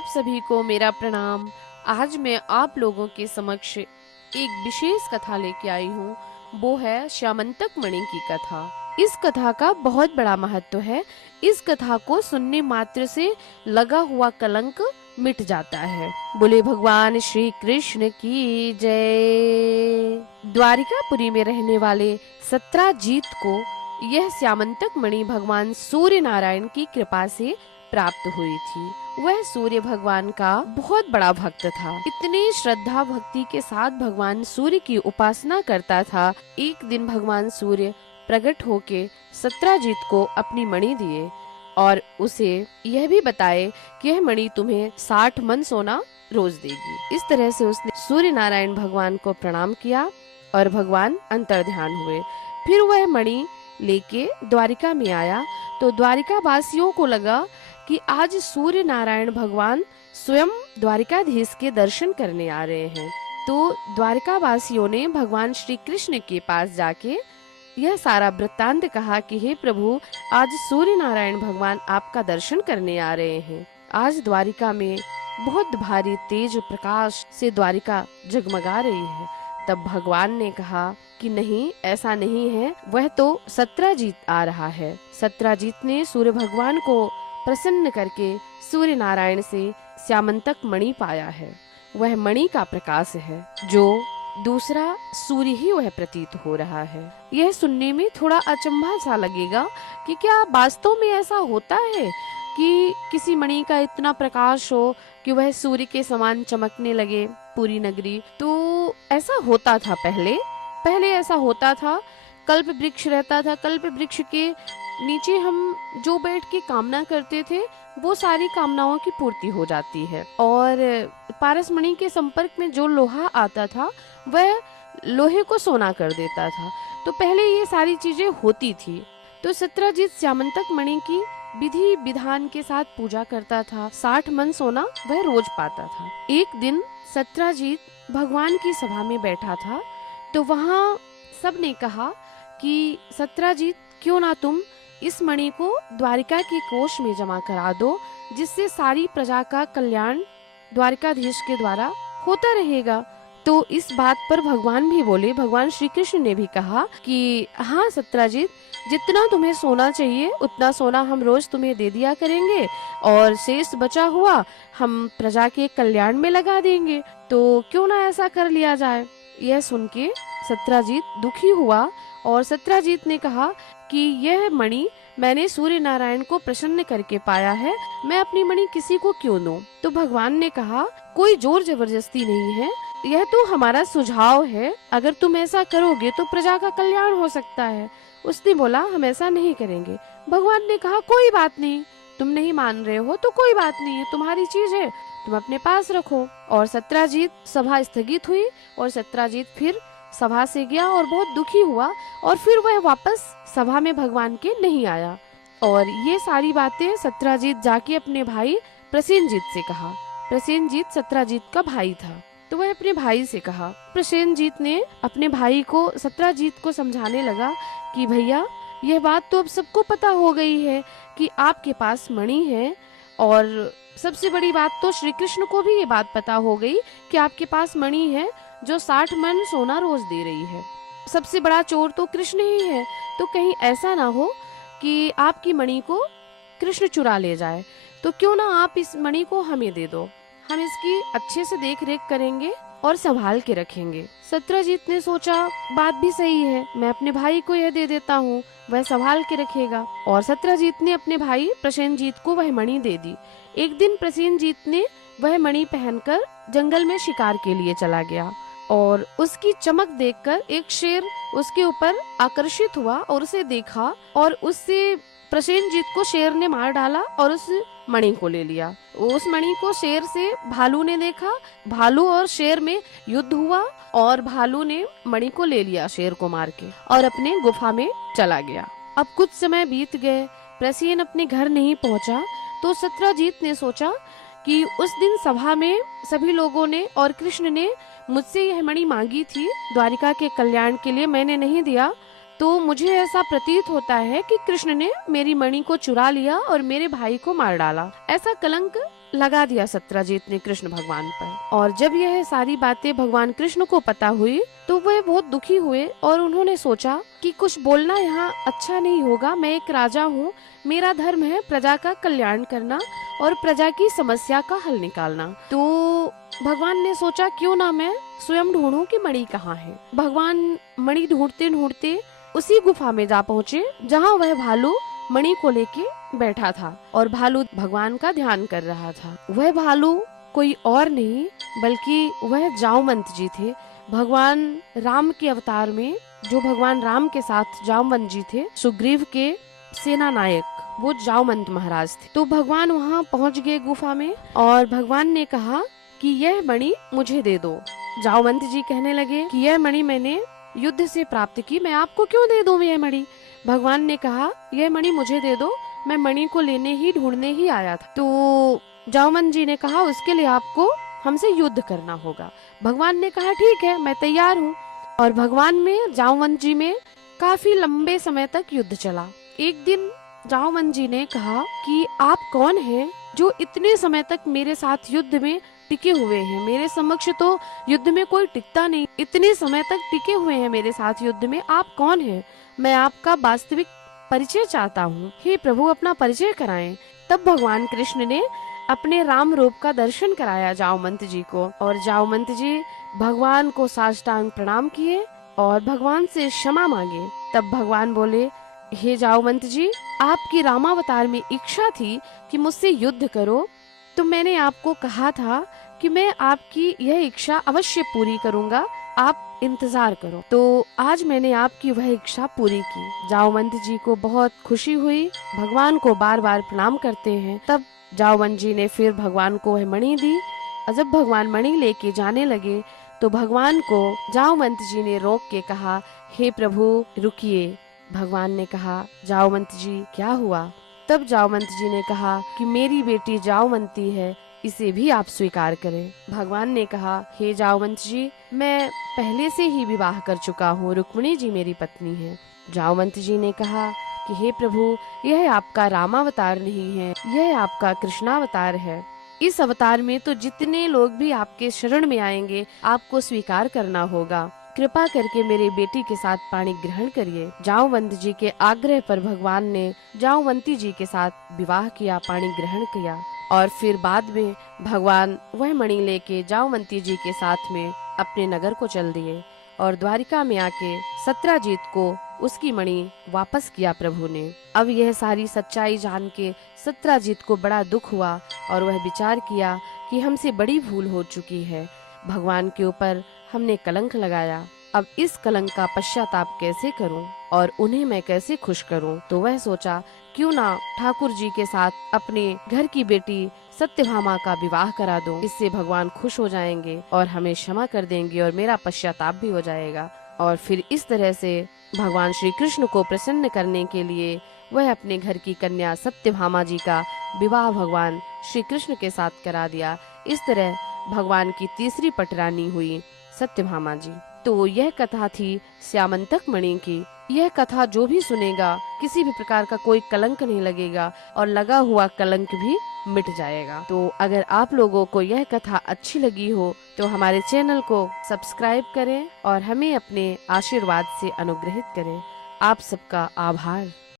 आप सभी को मेरा प्रणाम। आज मैं आप लोगों के समक्ष एक विशेष कथा लेके आई हूँ। वो है श्यामंतक मणि की कथा। इस कथा का बहुत बड़ा महत्व है। इस कथा को सुनने मात्र से लगा हुआ कलंक मिट जाता है। बोले भगवान श्री कृष्ण की जय। द्वारिकापुरी में रहने वाले सत्राजीत को यह श्यामंतक मणि भगवान सूर्य नारायण की कृपा से प्राप्त हुई थी। वह सूर्य भगवान का बहुत बड़ा भक्त था। इतनी श्रद्धा भक्ति के साथ भगवान सूर्य की उपासना करता था। एक दिन भगवान सूर्य प्रकट होके सत्राजीत को अपनी मणि दिए और उसे यह भी बताए कि यह मणि तुम्हें 60 मन सोना रोज देगी। इस तरह से उसने सूर्य नारायण भगवान को प्रणाम किया और भगवान अंतर्ध्यान हुए। फिर वह मणि लेके द्वारिका में आया तो द्वारिका वासियों को लगा कि आज सूर्य नारायण भगवान स्वयं द्वारिकाधीश के दर्शन करने आ रहे हैं। तो द्वारिका वासियों ने भगवान श्री कृष्ण के पास जाके यह सारा वृत्तांत कहा कि हे प्रभु, आज सूर्य नारायण भगवान आपका दर्शन करने आ रहे हैं। आज द्वारिका में बहुत भारी तेज प्रकाश से द्वारिका जगमगा रही है। तब भगवान ने कहा कि नहीं, ऐसा नहीं है, वह तो सत्राजीत आ रहा है। सत्राजीत ने सूर्य भगवान को प्रसन्न करके सूर्य नारायण से श्यामंतक मणि पाया है। वह मणि का प्रकाश है, जो दूसरा सूर्य ही वह प्रतीत हो रहा है। यह सुनने में थोड़ा अचंभा सा लगेगा कि क्या वास्तव में ऐसा होता है कि किसी मणि का इतना प्रकाश हो कि वह सूर्य के समान चमकने लगे पूरी नगरी। तो ऐसा होता था पहले ऐसा होता था। कल्प वृक्ष रहता था। कल्प वृक्ष के नीचे हम जो बैठ के कामना करते थे वो सारी कामनाओं की पूर्ति हो जाती है। और पारसमणि के संपर्क में जो लोहा आता था वह लोहे को सोना कर देता था। तो पहले ये सारी चीजें होती थी। तो सत्राजीत श्यामंतक मणि की विधि विधान के साथ पूजा करता था। 60 मन सोना वह रोज पाता था। एक दिन सत्राजीत भगवान की सभा में बैठा था तो वहाँ सब ने कहा कि सत्राजीत, क्यों ना तुम इस मणि को द्वारिका के कोष में जमा करा दो, जिससे सारी प्रजा का कल्याण द्वारिकाधीश के द्वारा होता रहेगा। तो इस बात पर भगवान भी बोले, भगवान श्री कृष्ण ने भी कहा कि हाँ सत्राजीत, जितना तुम्हें सोना चाहिए उतना सोना हम रोज तुम्हें दे दिया करेंगे और शेष बचा हुआ हम प्रजा के कल्याण में लगा देंगे। तो क्यों ना ऐसा कर लिया जाए। यह सुन के सत्राजीत दुखी हुआ और सत्राजीत ने कहा कि यह मणि मैंने सूर्य नारायण को प्रसन्न करके पाया है, मैं अपनी मणि किसी को क्यों दूं। तो भगवान ने कहा कोई जोर जबरदस्ती नहीं है, यह तो हमारा सुझाव है। अगर तुम ऐसा करोगे तो प्रजा का कल्याण हो सकता है। उसने बोला हम ऐसा नहीं करेंगे। भगवान ने कहा कोई बात नहीं, तुम नहीं मान रहे हो तो कोई बात नहीं है, तुम्हारी चीज है, तुम अपने पास रखो। और सत्राजीत सभा स्थगित हुई और सत्राजीत फिर सभा से गया और बहुत दुखी हुआ और फिर वह वापस सभा में भगवान के नहीं आया। और ये सारी बातें सत्राजीत जाके अपने भाई प्रसेनजीत से कहा। प्रसेनजीत सत्राजीत का भाई था। तो वह अपने भाई से कहा। प्रसेनजीत ने अपने भाई को सत्राजीत को समझाने लगा कि भैया, यह बात तो अब सबको पता हो गई है कि आपके पास मणि है, और सबसे बड़ी बात तो श्री कृष्ण को भी ये बात पता हो गई कि आपके पास मणि है जो 60 मन सोना रोज दे रही है। सबसे बड़ा चोर तो कृष्ण ही है। तो कहीं ऐसा ना हो कि आपकी मणि को कृष्ण चुरा ले जाए। तो क्यों ना आप इस मणि को हमें दे दो, हम इसकी अच्छे से देख रेख करेंगे और संभाल के रखेंगे। सत्राजीत ने सोचा बात भी सही है, मैं अपने भाई को यह दे देता हूँ, वह संभाल के रखेगा। और सत्राजीत ने अपने भाई प्रसेनजीत को वह मणि दे दी। एक दिन प्रसेनजीत ने वह मणि पहनकर जंगल में शिकार के लिए चला गया और उसकी चमक देखकर एक शेर उसके ऊपर आकर्षित हुआ और उसे देखा और उससे प्रसेनजीत को शेर ने मार डाला और उस मणि को ले लिया। उस मणि को शेर से भालू ने देखा, भालू और शेर में युद्ध हुआ और भालू ने मणि को ले लिया शेर को मार के और अपने गुफा में चला गया। अब कुछ समय बीत गए, प्रसेन अपने घर नहीं पहुंचा। तो सत्राजीत ने सोचा कि उस दिन सभा में सभी लोगों ने और कृष्ण ने मुझसे यह मणि मांगी थी द्वारिका के कल्याण के लिए, मैंने नहीं दिया। तो मुझे ऐसा प्रतीत होता है कि कृष्ण ने मेरी मणि को चुरा लिया और मेरे भाई को मार डाला। ऐसा कलंक लगा दिया सत्यजीत ने कृष्ण भगवान पर। और जब यह सारी बातें भगवान कृष्ण को पता हुई तो वह बहुत दुखी हुए और उन्होंने सोचा कि कुछ बोलना यहाँ अच्छा नहीं होगा। मैं एक राजा हूँ, मेरा धर्म है प्रजा का कल्याण करना और प्रजा की समस्या का हल निकालना। तो भगवान ने सोचा क्यों ना मैं स्वयं ढूंढूं कि मणि कहाँ है। भगवान मणि ढूंढते ढूंढते उसी गुफा में जा पहुँचे जहाँ वह भालू मणि को लेके बैठा था और भालू भगवान का ध्यान कर रहा था। वह भालू कोई और नहीं बल्कि वह जामवंत जी थे, भगवान राम के अवतार में जो भगवान राम के साथ जामवंत जी थे, सुग्रीव के सेना नायक, वो जामवंत महाराज थे। तो भगवान वहाँ पहुँच गए गुफा में और भगवान ने कहा कि यह मणि मुझे दे दो। जामवंत जी कहने लगे कि यह मणि मैंने युद्ध से प्राप्त की, मैं आपको क्यों दे दूं यह मणि। भगवान ने कहा यह मणि मुझे दे दो, मैं मणि को लेने ही ढूंढने ही आया था। तो जामवंत जी ने कहा उसके लिए आपको हमसे युद्ध करना होगा। भगवान ने कहा ठीक है, मैं तैयार हूँ। और भगवान में जामवंत जी में काफी लंबे समय तक युद्ध चला। एक दिन जामवंत जी ने कहा कि आप कौन हैं जो इतने समय तक मेरे साथ युद्ध में टिके हुए हैं। मेरे समक्ष तो युद्ध में कोई टिकता नहीं, इतने समय तक टिके हुए हैं मेरे साथ युद्ध में, आप कौन हैं? मैं आपका वास्तविक परिचय चाहता हूँ, हे प्रभु अपना परिचय कराएं। तब भगवान कृष्ण ने अपने राम रूप का दर्शन कराया जामवंत जी को और जामवंत जी भगवान को साष्टांग प्रणाम किए और भगवान से क्षमा मांगे। तब भगवान बोले हे जामवंत जी, आपकी रामावतार में इच्छा थी कि मुझसे युद्ध करो, तो मैंने आपको कहा था कि मैं आपकी यह इच्छा अवश्य पूरी करूंगा, आप इंतजार करो। तो आज मैंने आपकी वह इच्छा पूरी की। जामवंत जी को बहुत खुशी हुई, भगवान को बार बार प्रणाम करते हैं। तब जामवंत जी ने फिर भगवान को वह मणि दी और जब भगवान मणि लेके जाने लगे तो भगवान को जामवंत जी ने रोक के कहा हे प्रभु रुकिए। भगवान ने कहा जामवंत जी क्या हुआ? तब जामवंत जी ने कहा कि मेरी बेटी जामवंती है, इसे भी आप स्वीकार करें। भगवान ने कहा हे जामवंत जी, मैं पहले से ही विवाह कर चुका हूँ, रुक्मिणी जी मेरी पत्नी है। जामवंत जी ने कहा कि हे प्रभु, यह आपका रामावतार नहीं है, यह आपका कृष्णावतार है। इस अवतार में तो जितने लोग भी आपके शरण में आएंगे आपको स्वीकार करना होगा। कृपा करके मेरे बेटी के साथ पाणी ग्रहण करिए। जामवंत जी के आग्रह पर भगवान ने जामवंती जी के साथ विवाह किया, पाणी ग्रहण किया और फिर बाद में भगवान वह मणि लेके जामवंती जी के साथ में अपने नगर को चल दिए और द्वारिका में आके सत्यजीत को उसकी मणि वापस किया प्रभु ने। अब यह सारी सच्चाई जान के सत्यजीत को बड़ा दुख हुआ और वह विचार किया कि हमसे बड़ी भूल हो चुकी है, भगवान के ऊपर हमने कलंक लगाया, अब इस कलंक का पश्चाताप कैसे करूं और उन्हें मैं कैसे खुश करूं। तो वह सोचा क्यों ना ठाकुर जी के साथ अपने घर की बेटी सत्यभामा का विवाह करा दूं, इससे भगवान खुश हो जाएंगे और हमें क्षमा कर देंगे और मेरा पश्चाताप भी हो जाएगा। और फिर इस तरह से भगवान श्री कृष्ण को प्रसन्न करने के लिए वह अपने घर की कन्या सत्यभामा जी का विवाह भगवान श्री कृष्ण के साथ करा दिया। इस तरह भगवान की तीसरी पटरानी हुई सत्यभामा जी। तो यह कथा थी श्यामंतक मणि की। यह कथा जो भी सुनेगा किसी भी प्रकार का कोई कलंक नहीं लगेगा और लगा हुआ कलंक भी मिट जाएगा। तो अगर आप लोगों को यह कथा अच्छी लगी हो तो हमारे चैनल को सब्सक्राइब करें और हमें अपने आशीर्वाद से अनुग्रहित करें। आप सबका आभार।